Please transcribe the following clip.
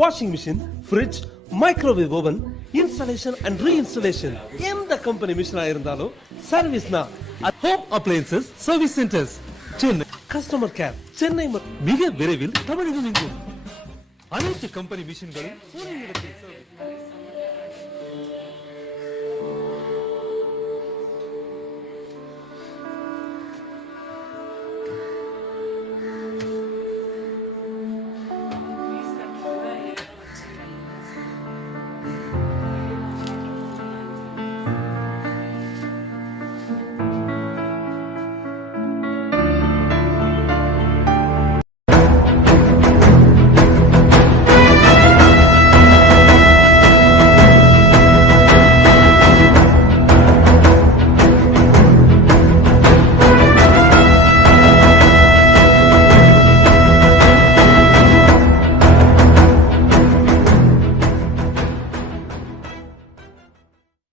Washing machine, fridge, microwave oven, installation and reinstallation, எந்த company மிஷினா இருந்தாலும் சர்வீஸ்னா home appliances service centres Chennai. Customer care Chennai மிக விரைவில் தமிழகம் எங்கும் அனைத்து கம்பெனி மிஷின்களும்